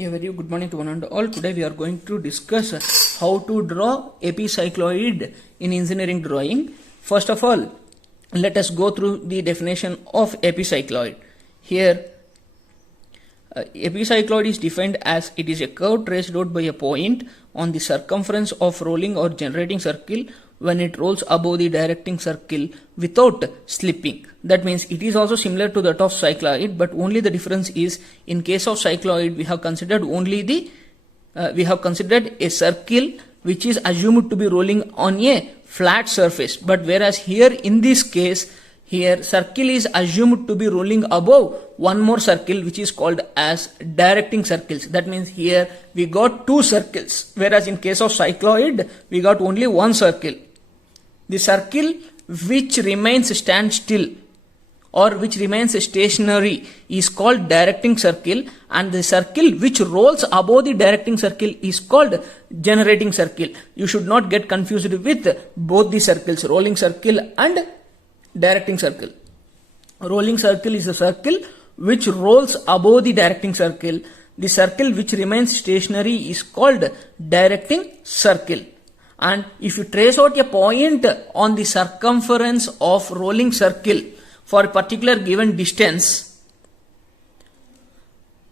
A very good morning to one and all. Today we are going to discuss how to draw epicycloid in engineering drawing. First of all, let us go through the definition of epicycloid. Here, epicycloid is defined as it is a curve traced out by a point on the circumference of rolling or generating circle when it rolls above the directing circle without slipping. That means it is also similar to that of cycloid, but only the difference is in case of cycloid we have considered only the considered a circle which is assumed to be rolling on a flat surface, but whereas here in this case here circle is assumed to be rolling above one more circle which is called as directing circles. That means here we got two circles, whereas in case of cycloid we got only one circle. The circle which remains stand still or which remains stationary is called directing circle, and the circle which rolls above the directing circle is called generating circle. You should not get confused with both the circles, rolling circle and directing circle. Rolling circle is the circle which rolls above the directing circle. The circle which remains stationary is called directing circle. And if you trace out a point on the circumference of rolling circle for a particular given distance,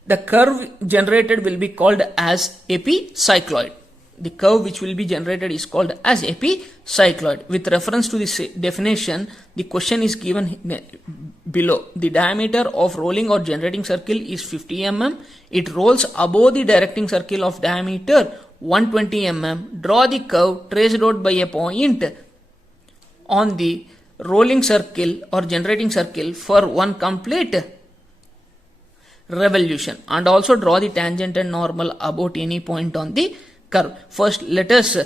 the curve generated will be called as epicycloid. The curve which will be generated is called as epicycloid. With reference to this definition, the question is given below. The diameter of rolling or generating circle is 50 mm. It rolls above the directing circle of diameter 120 mm. Draw the curve traced out by a point on the rolling circle or generating circle for one complete revolution, and also draw the tangent and normal about any point on the curve. First, let us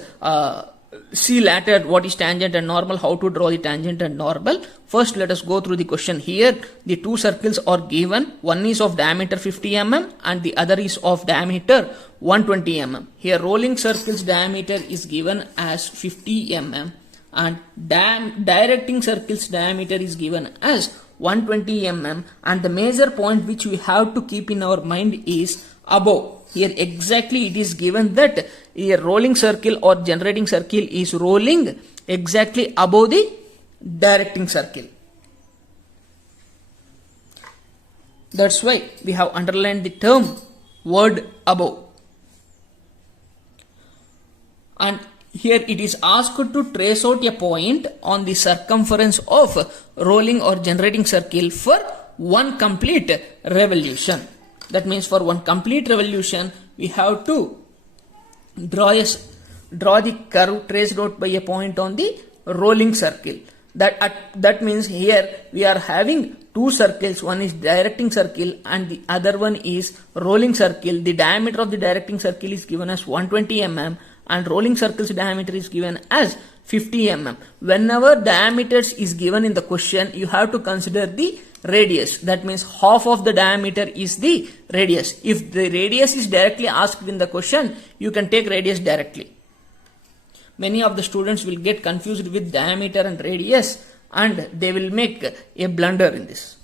see later what is tangent and normal, how to draw the tangent and normal. First, let us go through the question. Here, the two circles are given. One is of diameter 50 mm and the other is of diameter 120 mm. Here, rolling circle's diameter is given as 50 mm and directing circle's diameter is given as 120 mm, and the major point which we have to keep in our mind is above. Here exactly it is given that a rolling circle or generating circle is rolling exactly above the directing circle. That's why we have underlined the term word above. And here it is asked to trace out a point on the circumference of rolling or generating circle for one complete revolution. That means for one complete revolution, we have to draw the curve traced out by a point on the rolling circle. That means here we are having two circles. One is directing circle and the other one is rolling circle. The diameter of the directing circle is given as 120 mm and rolling circle's diameter is given as 50 mm. Whenever diameters is given in the question, you have to consider the radius. That means half of the diameter is the radius. If the radius is directly asked in the question, you can take radius directly. Many of the students will get confused with diameter and radius and they will make a blunder in this.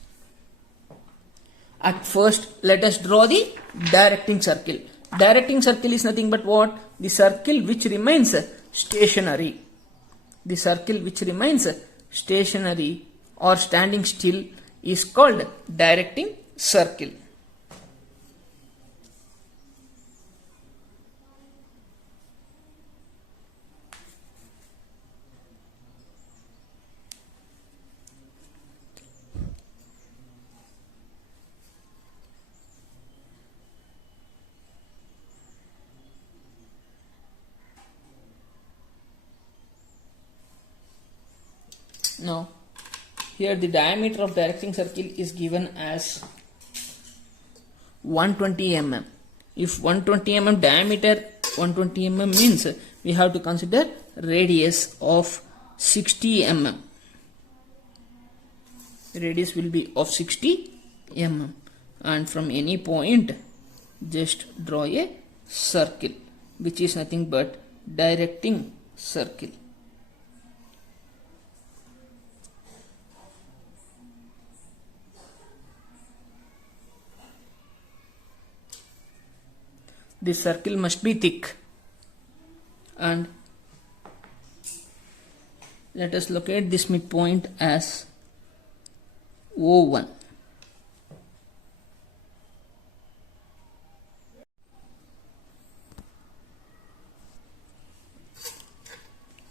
At first, let us draw the directing circle. Directing circle is nothing but what? The circle which remains stationary. The circle which remains stationary or standing still is called directing circle. Now, here the diameter of directing circle is given as 120 mm. If 120 mm diameter, 120 mm means we have to consider radius of 60 mm. Radius will be of 60 mm, and from any point just draw a circle which is nothing but directing circle. this circle must be thick. And let us locate this midpoint as O1.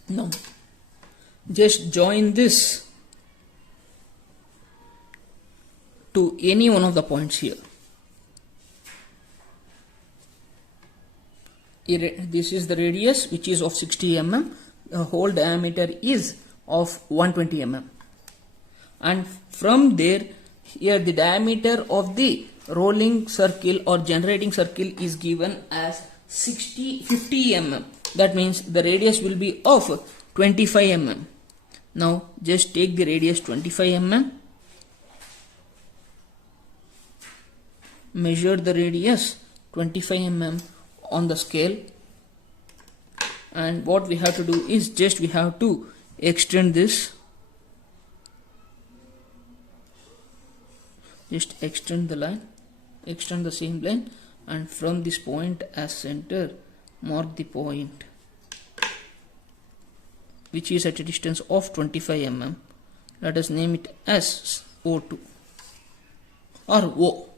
Now, just join this to any one of the points here. This is the radius, which is of 60 mm. The whole diameter is of 120 mm. And from there, here the diameter of the rolling circle or generating circle is given as 50 mm. That means the radius will be of 25 mm. Now just take the radius 25 mm. Measure the radius 25 mm on the scale. And what we have to do is just we have to extend this. Just extend the line, extend the same line, and from this point as center, mark the point which is at a distance of 25 mm. Let us name it as O2 or O.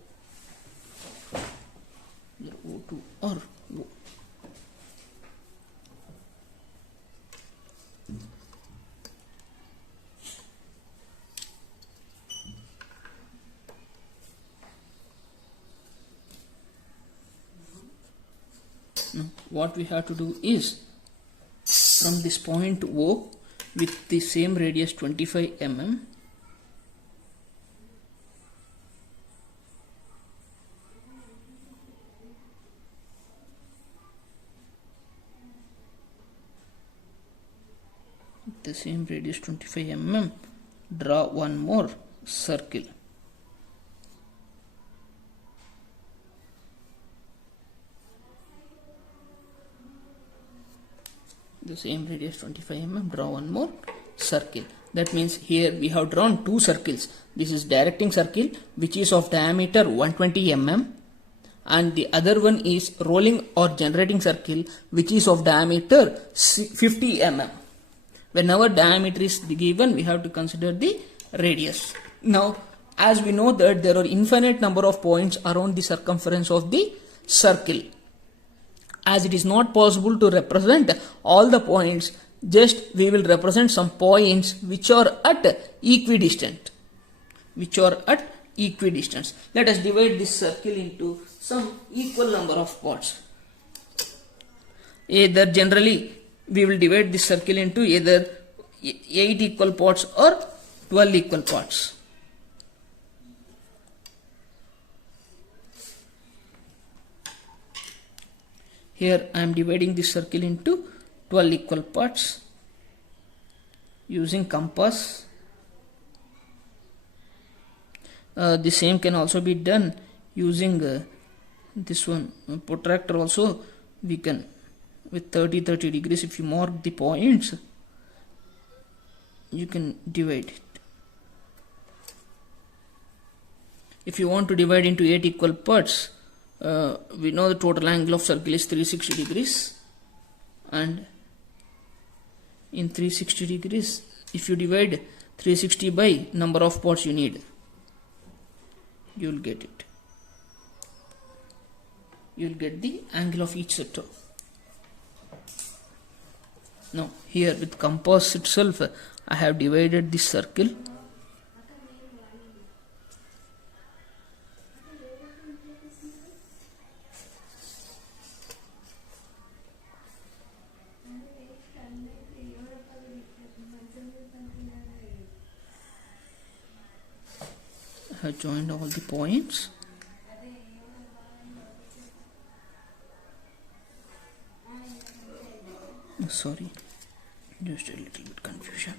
O2 or O. Now, what we have to do is from this point O with the same radius 25 mm, the same radius 25 mm, draw one more circle. The same radius 25 mm, draw one more circle. That means here we have drawn two circles. This is directing circle, which is of diameter 120 mm, and the other one is rolling or generating circle, which is of diameter 50 mm. Whenever diameter is given, we have to consider the radius. Now, as we know that there are infinite number of points around the circumference of the circle, as it is not possible to represent all the points, just we will represent some points which are at equidistant. Let us divide this circle into some equal number of parts. Either generally we will divide this circle into either 8 equal parts or 12 equal parts. Here I am dividing this circle into 12 equal parts using compass. The same can also be done using this one protractor also. We can with 30 degrees, if you mark the points, you can divide it. If you want to divide into 8 equal parts, we know the total angle of circle is 360 degrees, and in 360 degrees, if you divide 360 by number of parts you need, you will get it. You will get the angle of each sector. Now here with compass itself, I have divided this circle. I have joined all the points. Sorry, just a little bit confusion.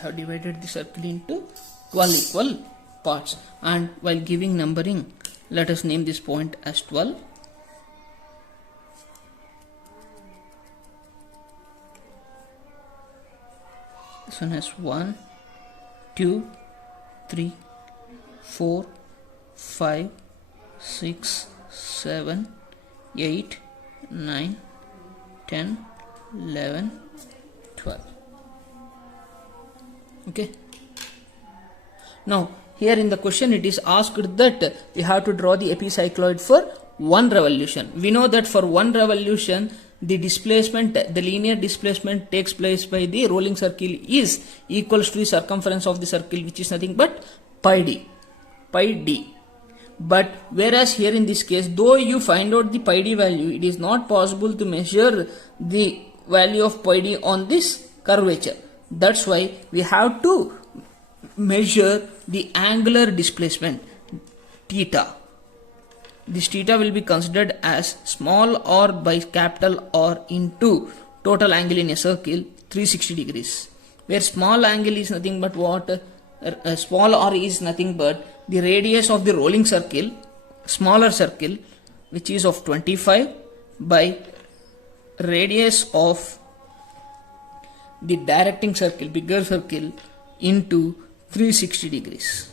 have divided the circle into 12 equal parts, and while giving numbering, let us name this point as 12. This one has 1, 2, 3, 4, 5, 6, 7, 8, 9, 10, 11, 12. Okay. Now here in the question it is asked that we have to draw the epicycloid for one revolution. We know that for one revolution the displacement, the linear displacement takes place by the rolling circle is equals to the circumference of the circle, which is nothing but pi d. But whereas here in this case, though you find out the pi d value, it is not possible to measure the value of pi d on this curvature. That's why we have to measure the angular displacement theta. This theta will be considered as small r by capital R into total angle in a circle 360 degrees, where small angle is nothing but what? Small r is nothing but the radius of the rolling circle, smaller circle, which is of 25 by radius of the directing circle, bigger circle, into 360 degrees.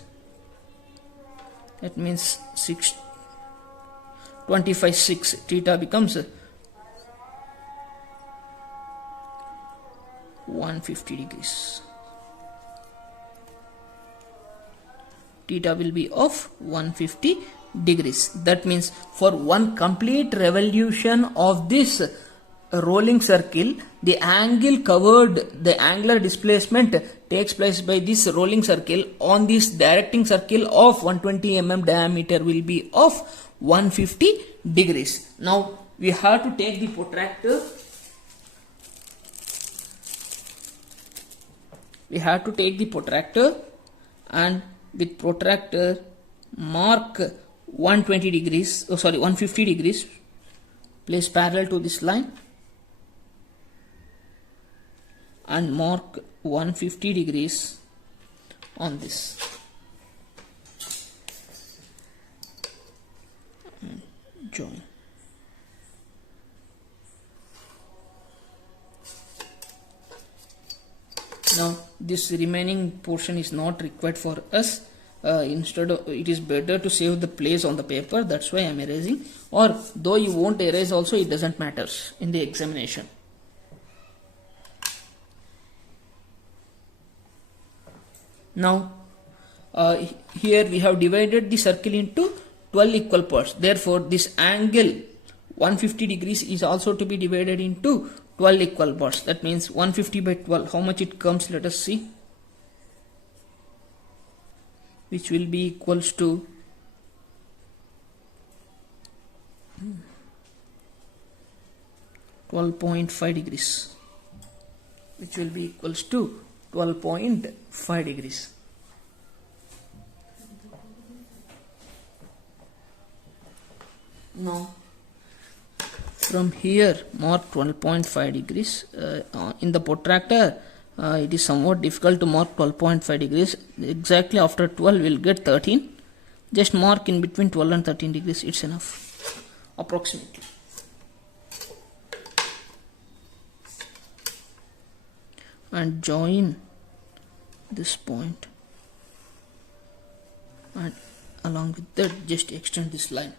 That means 25 6, theta becomes 150 degrees. Theta will be of 150 degrees. That means for one complete revolution of this rolling circle, the angle covered, the angular displacement takes place by this rolling circle on this directing circle of 120 mm diameter will be of 150 degrees. Now we have to take the protractor. We have to take the protractor and with protractor mark 120 degrees, 150 degrees, place parallel to this line and mark 150 degrees on this. And join. Now this remaining portion is not required for us. Instead of, it is better to save the place on the paper. That's why I am erasing, or though you won't erase also, it doesn't matter in the examination. Now here we have divided the circle into 12 equal parts. Therefore this angle 150 degrees is also to be divided into 12 equal parts. That means 150 by 12. How much it comes? Let us see. Which will be equals to 12.5 degrees. Which will be equals to 12.5 degrees. Now from here mark 12.5 degrees. In the protractor it is somewhat difficult to mark 12.5 degrees. Exactly after 12 we'll get 13. Just mark in between 12 and 13 degrees, it's enough approximately. And join this point, and along with that just extend this line.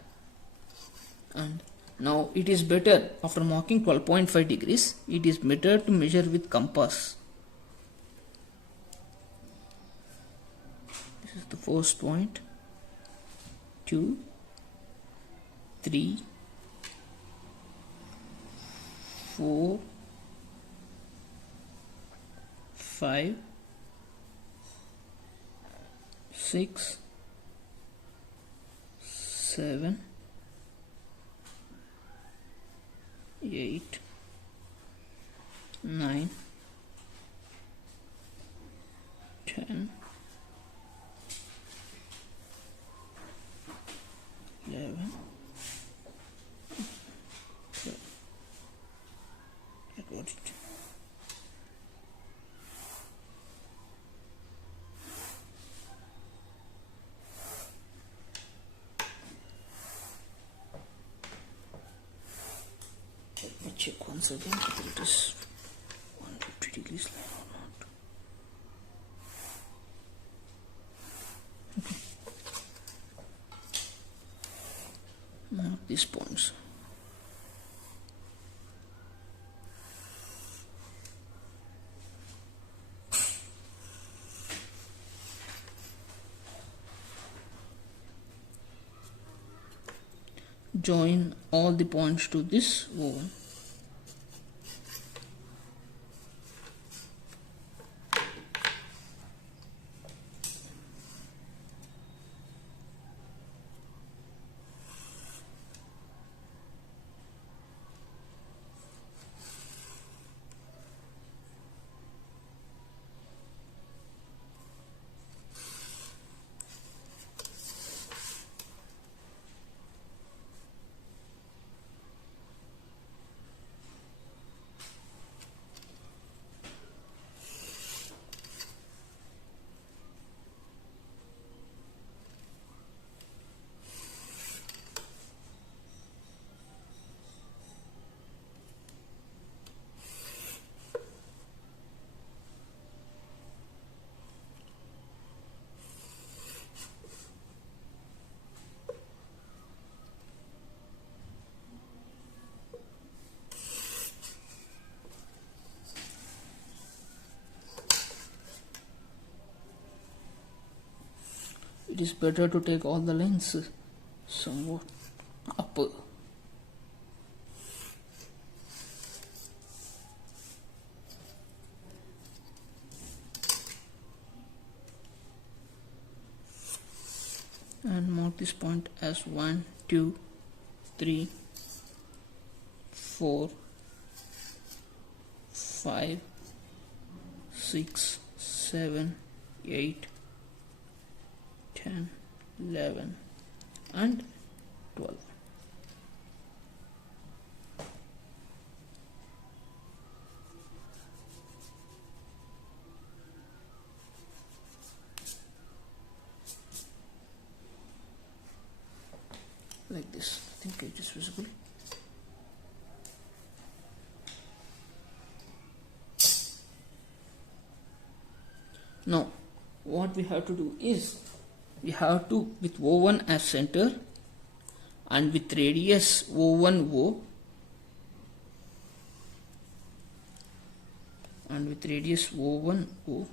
And now it is better, after marking 12.5 degrees, it is better to measure with compass. This is the first point. 2, 3, 4, 5, 6, 7, 8, 9, 10, 11, 12. I got it. once again whether it is 150 degrees line or not. Okay. Mark these points. Join all the points to this O1. It is better to take all the lines somewhat up. And mark this point as 1, 2, 3, 4, 5, 6, 7, 8, 10, 11 and 12. Like this. I think it is visible. Now what we have to do is we have to, with O1 as center and with radius O1O and with radius O1O,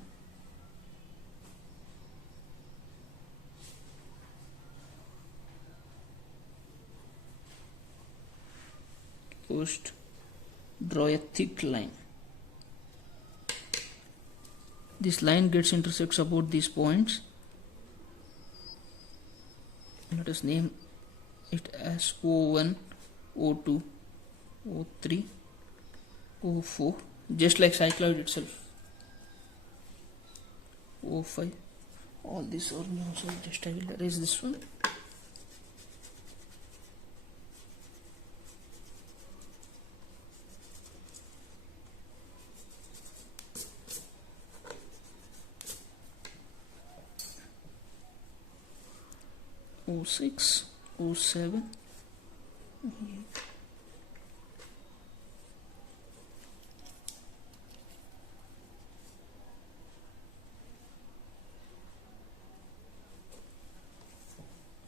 first draw a thick line. This line gets intersects about these points. Let us name it as O1, O2, O3, O4, just like cycloid itself. O5. All these are new, so just I will erase this one. O6, O7,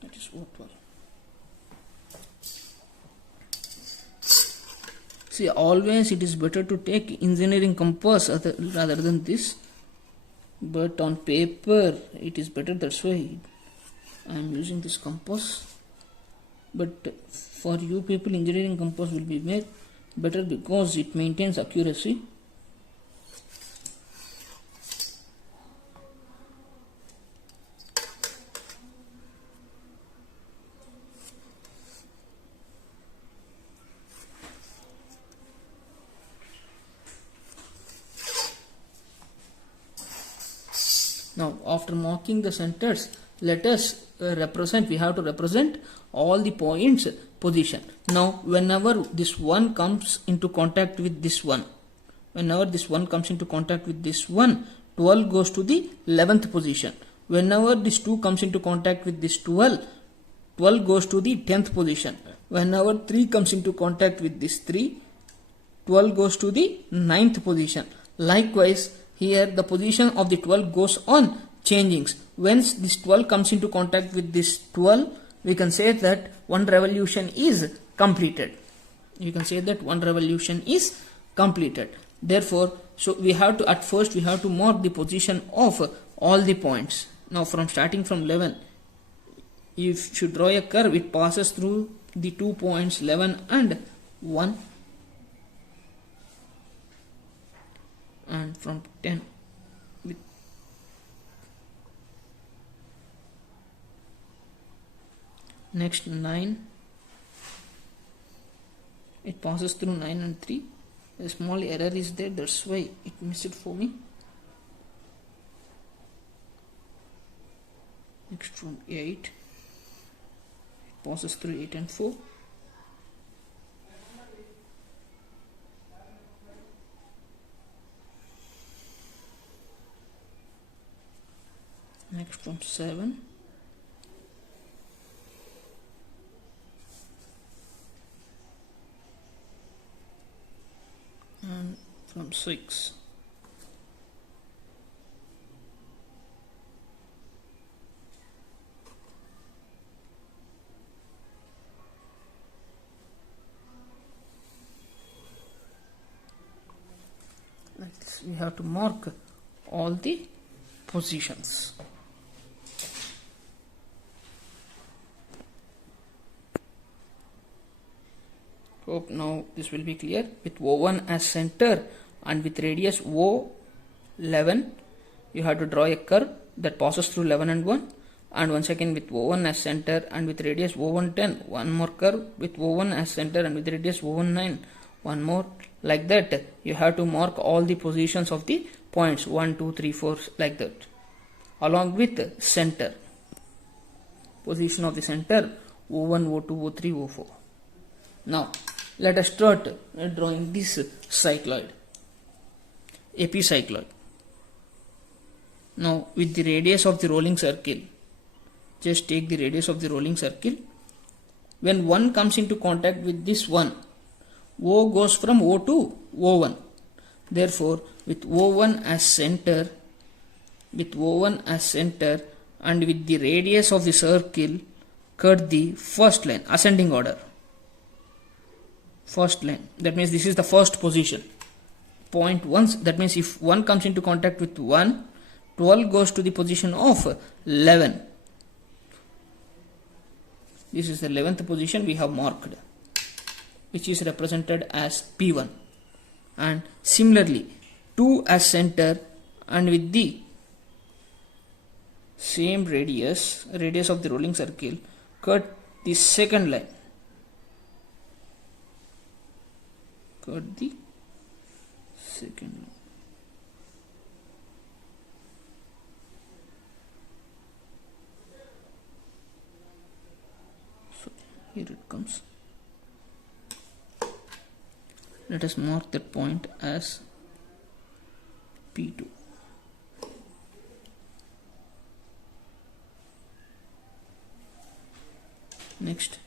that is O12. See, always it is better to take engineering compass rather than this, but on paper it is better, that's why I am using this compass. But for you people, engineering compass will be made better because it maintains accuracy. Now after marking the centers, let us represent, we have to represent all the points position. Now whenever this one comes into contact with this one, whenever this one comes into contact with this one, 12 goes to the 11th position. Whenever this 2 comes into contact with this 12, 12 goes to the 10th position. Whenever 3 comes into contact with this 3, 12 goes to the ninth position. Likewise, here the position of the 12 goes on changing. Once this 12 comes into contact with this 12, we can say that one revolution is completed. You can say that one revolution is completed. Therefore, so we have to, at first we have to mark the position of all the points. Now from starting from 11, if you draw a curve, it passes through the 2 points 11 and 1, and from 10 with next 9, it passes through 9 and 3. A small error is there, that's why it missed it for me. Next from 8, it passes through 8 and 4. Next from 7, and from 6. Like this, we have to mark all the positions. Hope now this will be clear. With O1 as center and with radius O11, you have to draw a curve that passes through 11 and 1, and once again with O1 as center and with radius O110, one more curve with O1 as center and with radius O19, one more. Like that, you have to mark all the positions of the points 1, 2, 3, 4, like that, along with center. Position of the center O1, O2, O3, O4. Now let us start drawing this cycloid, epicycloid. Now with the radius of the rolling circle, just take the radius of the rolling circle. When 1 comes into contact with this 1, O goes from O to O1. Therefore, with O1 as center, and with the radius of the circle, cut the first line, ascending order. First line, that means this is the first position. Point 1, that means if 1 comes into contact with 1, 12 goes to the position of 11. This is the 11th position we have marked, which is represented as P1. And similarly, 2 as center and with the same radius of the rolling circle, cut the second line. Cut the second line. So here it comes. Let us mark that point as P2. Next,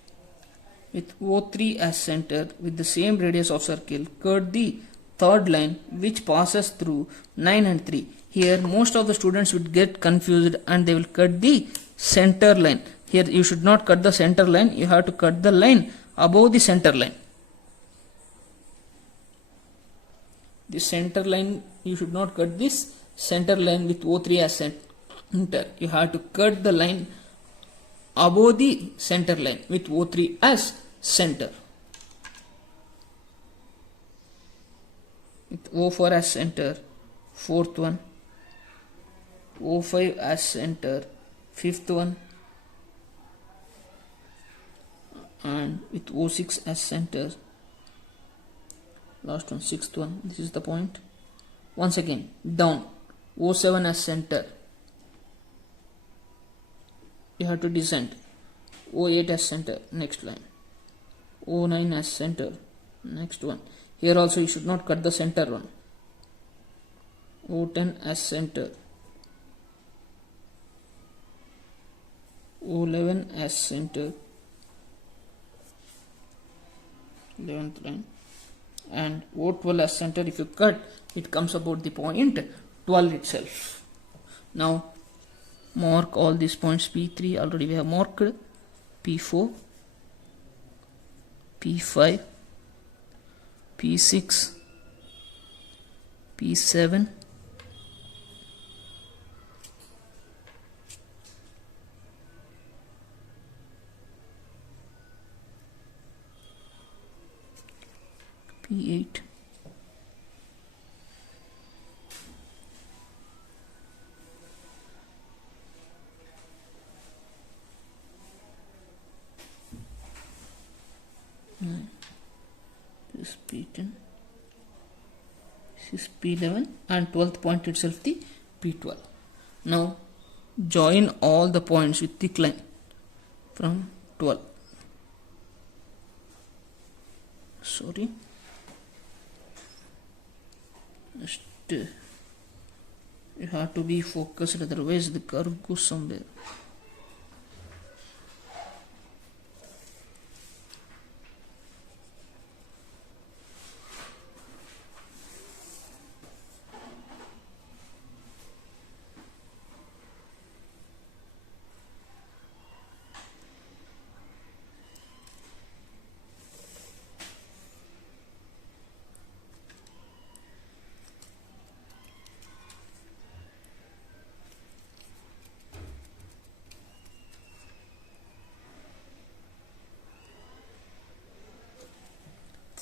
with O3 as center with the same radius of circle, cut the third line which passes through 9 and 3. Here most of the students would get confused and they will cut the center line. Here you should not cut the center line, you have to cut the line above the center line. The center line, you should not cut this center line with O3 as center. You have to cut the line above the center line with O3 as center. With O4 as center, fourth one. O5 as center, fifth one. And with O6 as center, last one, sixth one. This is the point. Once again, down. O7 as center. You have to descend. O8 as center, next line. O9 as center, next one. Here also you should not cut the center one. O10 as center. O11 as center. 11th line. and O12 as center. If you cut, it comes about the point 12 itself. Now mark all these points. P3 already we have marked, P4, P5, P6, P7, P8, this is P10, this is P11, and 12th point itself the P12. Now join all the points with thick line from 12. Sorry, just you have to be focused, otherwise the curve goes somewhere.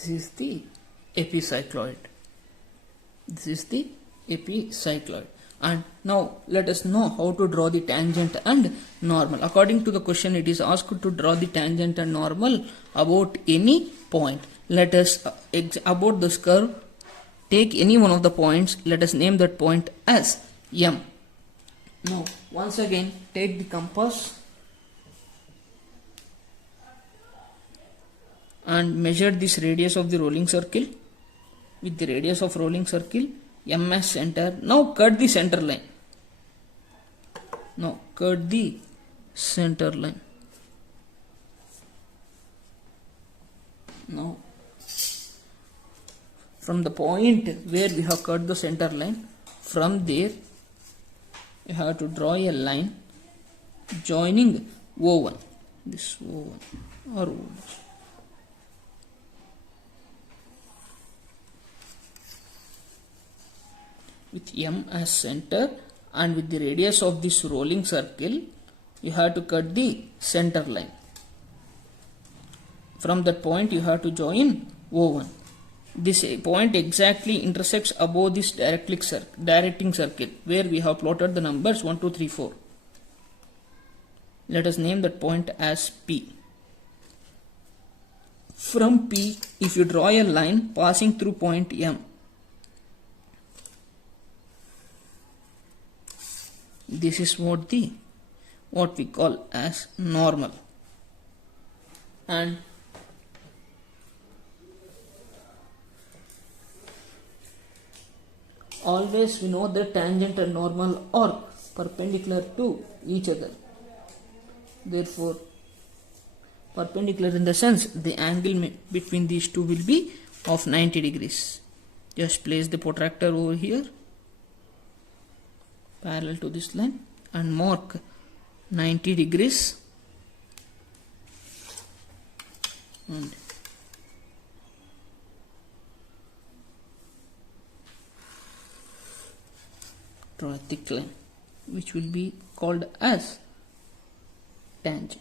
This is the epicycloid. This is the epicycloid. And now let us know how to draw the tangent and normal. According to the question, it is asked to draw the tangent and normal about any point. Let us about this curve, take any one of the points. Let us name that point as M. Now once again take the compass and measure this radius of the rolling circle with the radius of rolling circle, M as center. Now cut the center line. Now cut the center line. Now from the point where we have cut the center line, from there you have to draw a line joining O1. This O1 or O1. With M as center and with the radius of this rolling circle, you have to cut the center line. From that point you have to join O1. This point exactly intersects above this directing circle where we have plotted the numbers 1, 2, 3, 4. Let us name that point as P. From P, if you draw a line passing through point M, this is what we call as normal. And always we know that tangent and normal are perpendicular to each other. Therefore, perpendicular in the sense the angle between these two will be of 90 degrees. Just place the protractor over here parallel to this line and mark 90 degrees and draw a thick line which will be called as tangent.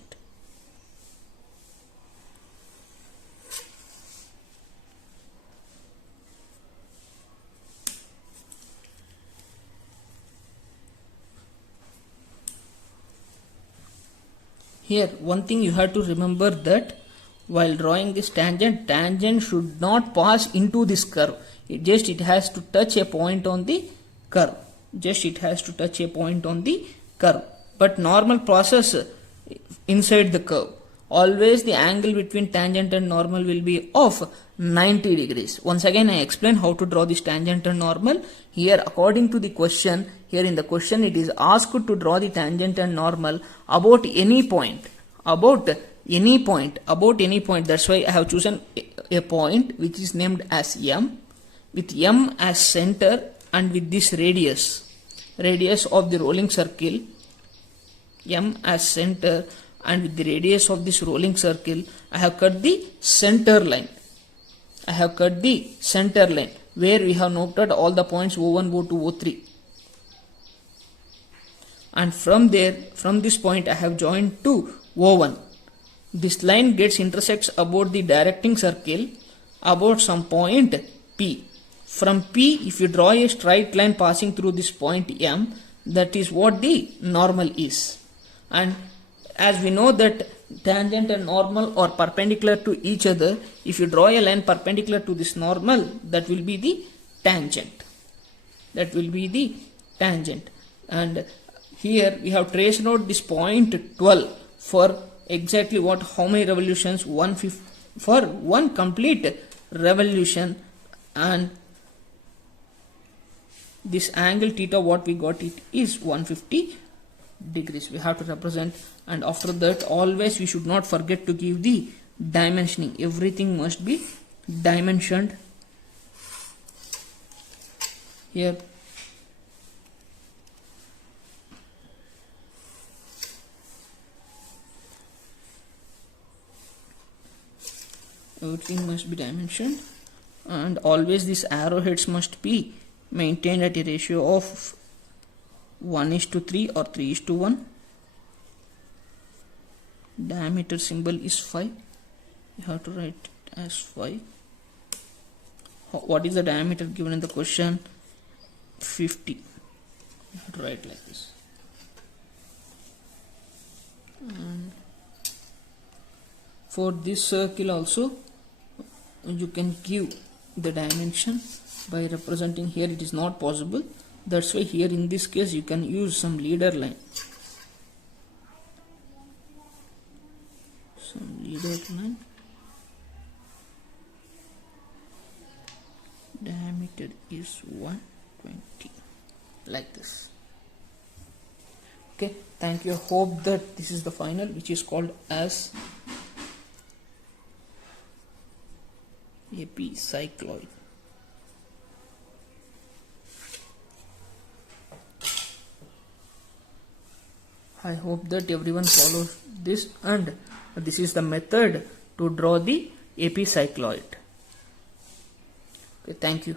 Here one thing you have to remember, that while drawing this tangent should not pass into this curve. It has to touch a point on the curve. But normal process inside the curve. Always the angle between tangent and normal will be of 90 degrees. Once again I explain how to draw this tangent and normal. Here according to the question, here in the question it is asked to draw the tangent and normal about any point. That's why I have chosen a point which is named as M, with M as center and with this radius of the rolling circle, M as center, and with the radius of this rolling circle, I have cut the center line. Where we have noted all the points O1, O2, O3. And from there, from this point, I have joined to O1. This line intersects about the directing circle about some point P. From P, if you draw a straight line passing through this point M, that is what the normal is. And as we know that tangent and normal are perpendicular to each other, if you draw a line perpendicular to this normal, that will be the tangent. And here we have traced out this point 12 for exactly how many revolutions, for one complete revolution, and this angle theta what we got it is 150 degrees. We have to represent, and after that always we should not forget to give the dimensioning. Everything must be dimensioned here. Everything must be dimensioned, and always these arrowheads must be maintained at a ratio of 1:3 or 3:1. Diameter symbol is 5. You have to write it as 5. What is the diameter given in the question? 50. You have to write like this. And for this circle also, you can give the dimension by representing. Here it is not possible, that's why here in this case you can use some leader line. Diameter is 120, like this. Okay, thank you. Hope that this is the final, which is called as epicycloid. I hope that everyone follows this, and this is the method to draw the epicycloid. Okay, thank you.